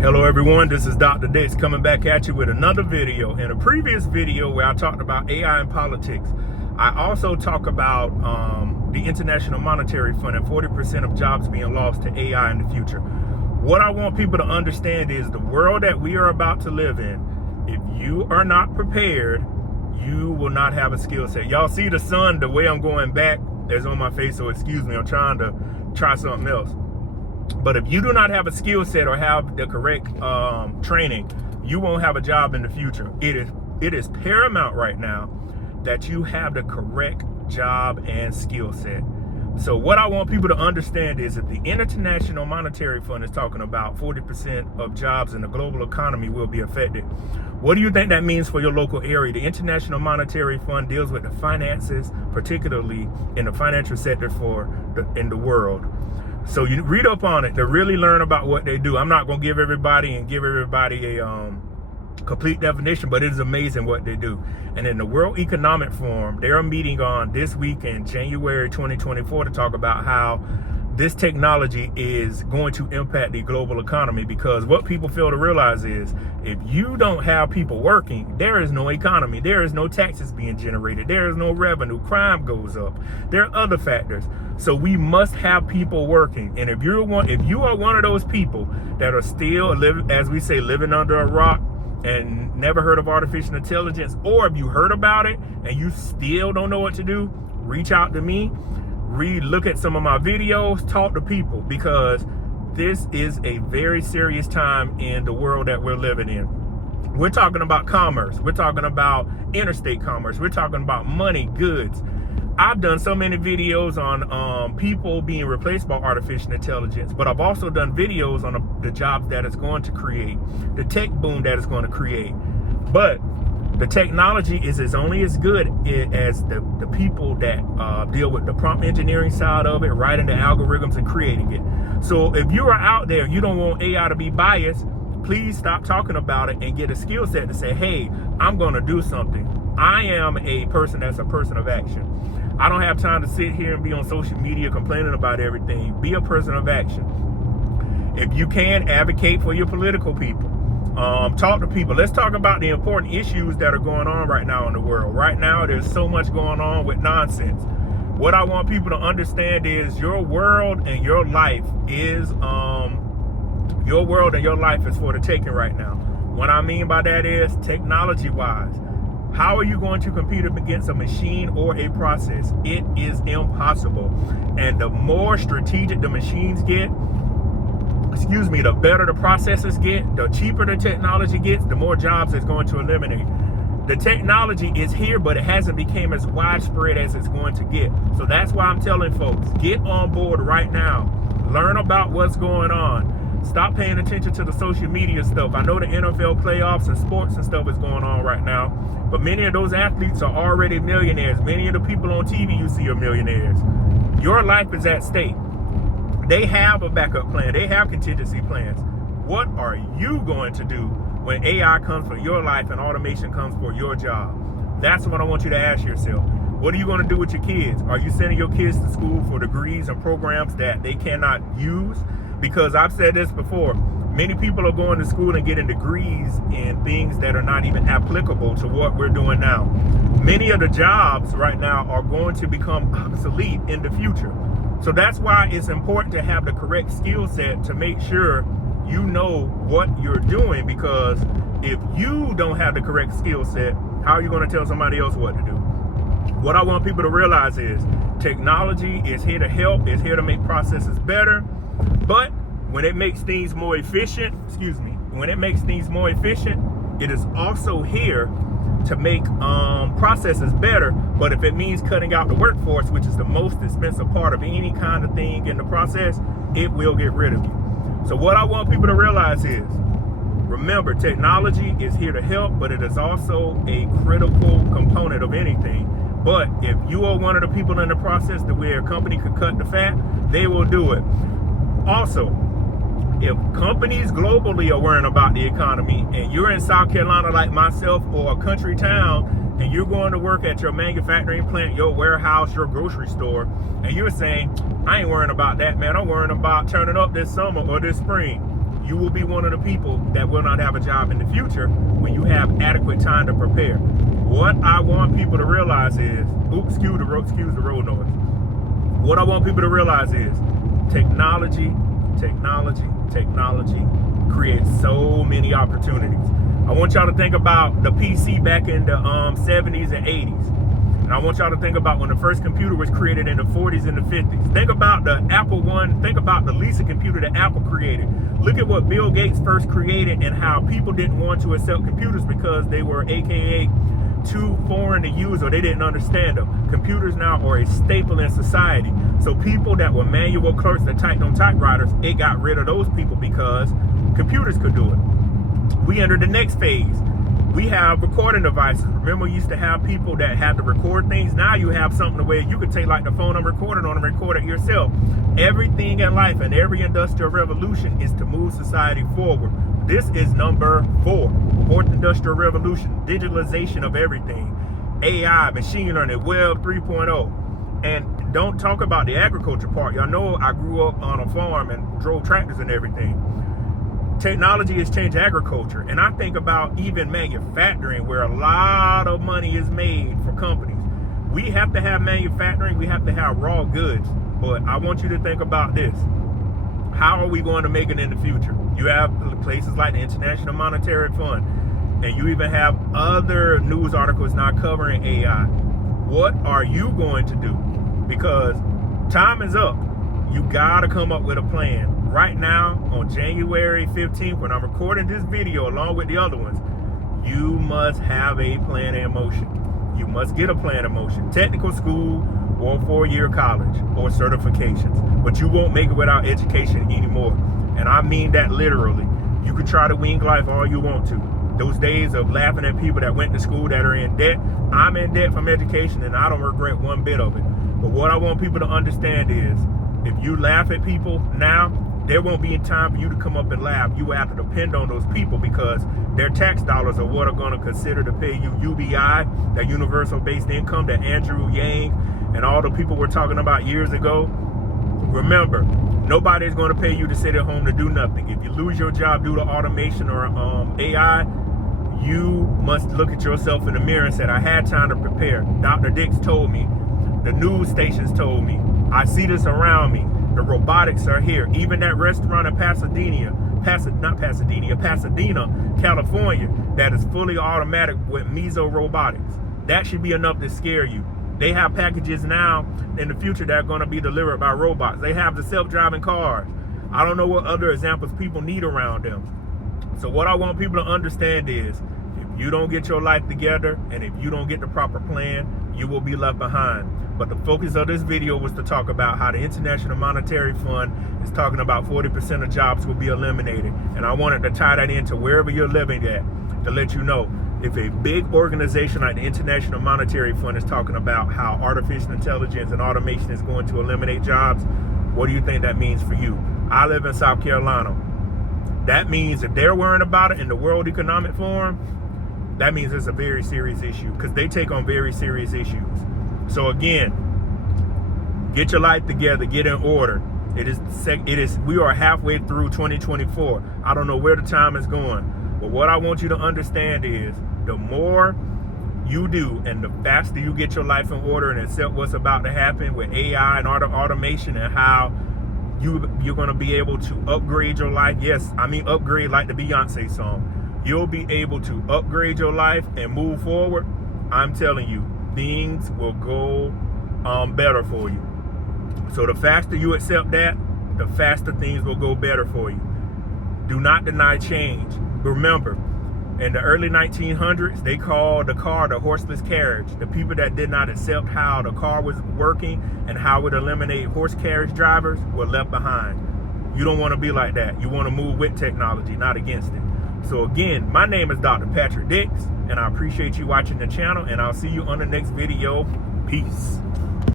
Hello everyone, this is Dr. Dicks coming back at you with another video. In a previous video where I talked about AI and politics, I also talk about the International Monetary Fund and 40% of jobs being lost to AI in the future. What I want people to understand is the world that we are about to live in, if you are not prepared, you will not have a skill set. Y'all see the sun, the way I'm going back is on my face, so excuse me, I'm trying to try something else. But if you do not have a skill set or have the correct training, you won't have a job in the future. It is paramount right now that you have the correct job and skill set. So what I want people to understand is that the International Monetary Fund is talking about 40% of jobs in the global economy will be affected. What do you think that means for your local area? The International Monetary Fund deals with the finances, particularly in the financial sector in the world. So you read up on it to really learn about what they do. I'm not going to give everybody a complete definition, but it is amazing what they do. And in the World Economic Forum, they're meeting on this week in January 2024 to talk about how this technology is going to impact the global economy, because what people fail to realize is if you don't have people working, there is no economy, there is no taxes being generated, there is no revenue, crime goes up, there are other factors. So we must have people working. And if you are one of those people that are still living, as we say, living under a rock and never heard of artificial intelligence, or if you heard about it and you still don't know what to do, reach out to me. Look at some of my videos, talk to people, because this is a very serious time in the world that we're living in. We're talking about commerce. We're talking about interstate commerce. We're talking about money, goods. I've done so many videos on people being replaced by artificial intelligence, but I've also done videos on the jobs that it's going to create, the tech boom that it's going to create. But the technology is only as good as the people that deal with the prompt engineering side of it, writing the algorithms and creating it. So if you are out there, you don't want AI to be biased, please stop talking about it and get a skill set to say, hey, I'm going to do something. I am a person that's a person of action. I don't have time to sit here and be on social media complaining about everything. Be a person of action. If you can, advocate for your political people. Talk to people. Let's talk about the important issues that are going on right now in the world. Right now, there's so much going on with nonsense. What I want people to understand is your world and your life is for the taking right now. What I mean by that is technology-wise. How are you going to compete against a machine or a process? It is impossible. And the more strategic the machines get, the better the processes get, the cheaper the technology gets, the more jobs it's going to eliminate. The technology is here, but it hasn't become as widespread as it's going to get. So that's why I'm telling folks, get on board right now. Learn about what's going on. Stop paying attention to the social media stuff. I know the NFL playoffs and sports and stuff is going on right now, but many of those athletes are already millionaires. Many of the people on TV you see are millionaires. Your life is at stake. They have a backup plan. They have contingency plans. What are you going to do when AI comes for your life and automation comes for your job? That's what I want you to ask yourself. What are you going to do with your kids? Are you sending your kids to school for degrees and programs that they cannot use? Because I've said this before, many people are going to school and getting degrees in things that are not even applicable to what we're doing now. Many of the jobs right now are going to become obsolete in the future. So that's why it's important to have the correct skill set to make sure you know what you're doing, because if you don't have the correct skill set, how are you going to tell somebody else what to do? What I want people to realize is technology is here to help, it's here to make processes better, but when it makes things more efficient, it is also here to make processes better. But if it means cutting out the workforce, which is the most expensive part of any kind of thing in the process, it will get rid of you. So what I want people to realize is, remember, technology is here to help, but it is also a critical component of anything. But if you are one of the people in the process that where a company could cut the fat, they will do it. Also, if companies globally are worrying about the economy and you're in South Carolina like myself, or a country town, and you're going to work at your manufacturing plant, your warehouse, your grocery store, and you're saying, I ain't worrying about that, man. I'm worrying about turning up this summer or this spring. you will be one of the people that will not have a job in the future when you have adequate time to prepare. What I want people to realize is, excuse the road noise. What I want people to realize is technology creates so many opportunities. I want y'all to think about the PC back in the 70s and 80s. And I want y'all to think about when the first computer was created in the 40s and the 50s. Think about the Apple One. Think about the Lisa computer that Apple created. Look at what Bill Gates first created and how people didn't want to accept computers because they were AKA too foreign to use, or they didn't understand them. Computers now are a staple in society. So people that were manual clerks that typed on typewriters, it got rid of those people because computers could do it. We entered the next phase. We have recording devices. Remember, we used to have people that had to record things. Now you have something where you could take like the phone and record it on and record it yourself. Everything in life and every industrial revolution is to move society forward. This is number 4, fourth industrial revolution, digitalization of everything, AI, machine learning, Web 3.0. And don't talk about the agriculture part. Y'all know I grew up on a farm and drove tractors and everything. Technology has changed agriculture, and I think about even manufacturing, where a lot of money is made for companies. We have to have manufacturing, we have to have raw goods, but I want you to think about this. How are we going to make it in the future? You have places like the International Monetary Fund, and you even have other news articles now covering AI. What are you going to do? Because time is up. You gotta come up with a plan. Right now, on January 15th, when I'm recording this video along with the other ones, you must have a plan in motion. You must get a plan in motion. Technical school or 4-year college or certifications. But you won't make it without education anymore. And I mean that literally. You can try to wing life all you want to. Those days of laughing at people that went to school that are in debt, I'm in debt from education and I don't regret one bit of it. But what I want people to understand is, if you laugh at people now, there won't be time for you to come up and laugh. You will have to depend on those people because their tax dollars are what are going to consider to pay you UBI, that universal basic income that Andrew Yang and all the people were talking about years ago. Remember, nobody is going to pay you to sit at home to do nothing. If you lose your job due to automation or AI, you must look at yourself in the mirror and say, I had time to prepare. Dr. Dicks told me. The news stations told me. I see this around me. The robotics are here. Even that restaurant in Pasadena, California, that is fully automatic with meso robotics. That should be enough to scare you. They have packages now in the future that are going to be delivered by robots. They have the self-driving cars. I don't know what other examples people need around them. So what I want people to understand is, if you don't get your life together and if you don't get the proper plan, you will be left behind. But the focus of this video was to talk about how the International Monetary Fund is talking about 40% of jobs will be eliminated. And I wanted to tie that into wherever you're living at to let you know, if a big organization like the International Monetary Fund is talking about how artificial intelligence and automation is going to eliminate jobs, what do you think that means for you? I live in South Carolina. That means if they're worrying about it in the World Economic Forum, that means it's a very serious issue because they take on very serious issues. So again, get your life together, get in order. We are halfway through 2024. I don't know where the time is going, but what I want you to understand is the more you do and the faster you get your life in order and accept what's about to happen with AI and automation and how you're going to be able to upgrade your life. Yes, I mean upgrade like the Beyonce song. You'll be able to upgrade your life and move forward. I'm telling you, things will go better for you. So the faster you accept that, the faster things will go better for you. Do not deny change. Remember, in the early 1900s, they called the car the horseless carriage. The people that did not accept how the car was working and how it would eliminate horse carriage drivers were left behind. You don't want to be like that. You want to move with technology, not against it. So again, my name is Dr. Patrick Dicks, and I appreciate you watching the channel, and I'll see you on the next video. Peace.